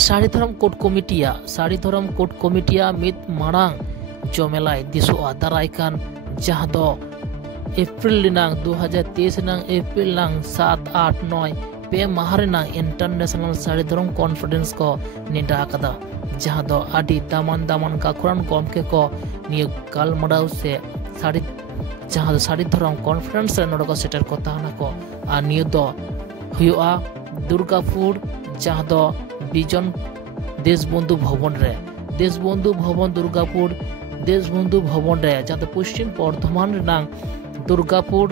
साड़ी धरम coat कमिटिया मित मारांग जमेलाय दिसोआ दारायकान जहां दो एप्रिल नांग 2023 नांग एप्रिल नांग 7, 8, 9 पे माह नांग इंटरनेशनल साड़ी धरम कॉन्फ्रेंस को निंदा कदा जहां दो आदि दामान गाखुरान गमके को निय गालमाराव से साड़ी जहां साड़ी धरम कॉन्फ्रेंस नोड को सेटर को ताना को आ निय दो हुआ दुर्गापुर जहां दो बिजन देशबंधु भवन दुर्गापुर देशबंधु भवन रे जहां पश्चिम बर्धमान रेनांग दुर्गापुर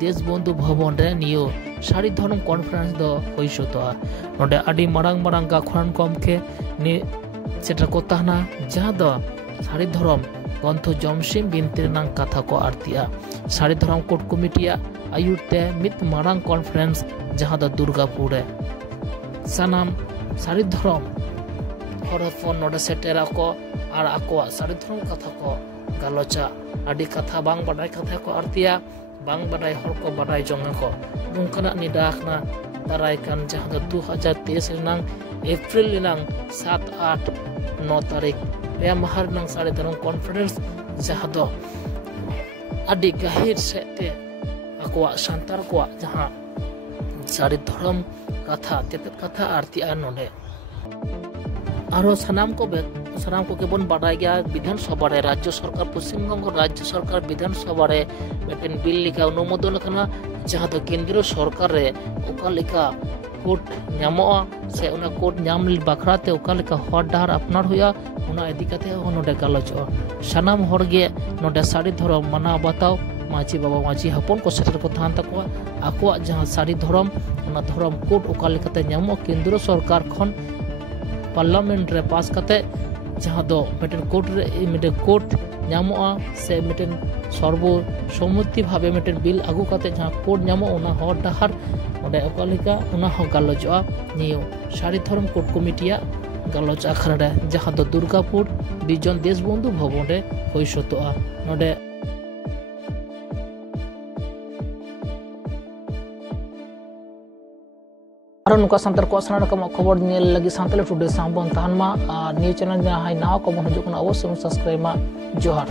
देशबंधु भवन रे नियो साड़ी धरम कॉन्फ्रेंस दो होइसोतोआ नोडे आदि मारांग गाखुरान गमके नि सेटर को ताना जहां दो साड़ी धरम गंथु जमसिम बिनती रेनांग कथा को आरतिया साड़ी धरम कोट कमिटिया आयुरते मित मारांग कॉन्फ्रेंस जहां दो दुर्गापुर रे सानाम साड़ी धरम हरफोन नोडे सेटेरा को और आकोआ साड़ी धरम कथा को गालोचा आदि कथा बांग बाडाय कथा को आरतिया बांग बाडाय हर को बाडाय जंगा को नोंकाना निदाखना दारायकान जहां 2023 रेनांग एप्रिल रेनांग 7, 8, 9 तारीख पे माह रेनांग साड़ी धरम कॉन्फ्रेंस जहां दो आदि गाहिर सेते आकोआ सांतार को जहां साड़ी धरम कथा तेत कथा आरती नोडे आरो सानाम को केबन बाडाय गया विधानसभा रे राज्य सरकार पश्चिमबंग राज्य सरकार विधानसभा रे मेटेन बिल लिखा अनुमोदन करना जहां दो केंद्र सरकार रे ओका लेखा कोड नामोआ से उना कोड नाम बाखराते ओका लेखा हर डाहर अपनार हुआ उना इदी कते नोडे गालोचो सानाम हरगे नोडे साड़ी धरम माना बताओ माची बाबा माची हपन को सेटर को थान तकवा आकोआ जहां साड़ी धरम उना धरम कोड ओका लेखाते नामो केंद्र सरकार खन पार्लियामेंट रे पास कते जहां दो मिटेन कोर्ट नामोआ से मिटेन सर्वसम्मति भावे मिटेन बिल आगु कते जहां कोर्ट नामो उना हर डाहर ओडे ओका लेखा उना हो गालोचआ नियो साड़ी धरम कोर्ट कमिटिया गालोच आखरा रे जहां दो दुर्गापुर बिजन देशबंधु भवन रे होइसोतोआ नोडे और नुका सांताल को साना रकम खबर नेल लगी सांताल टुडे सांबन तहनमा न्यूज चैनल जहां हाई नाव को मन हजू अवश्य सब्सक्राइब मा जोहार।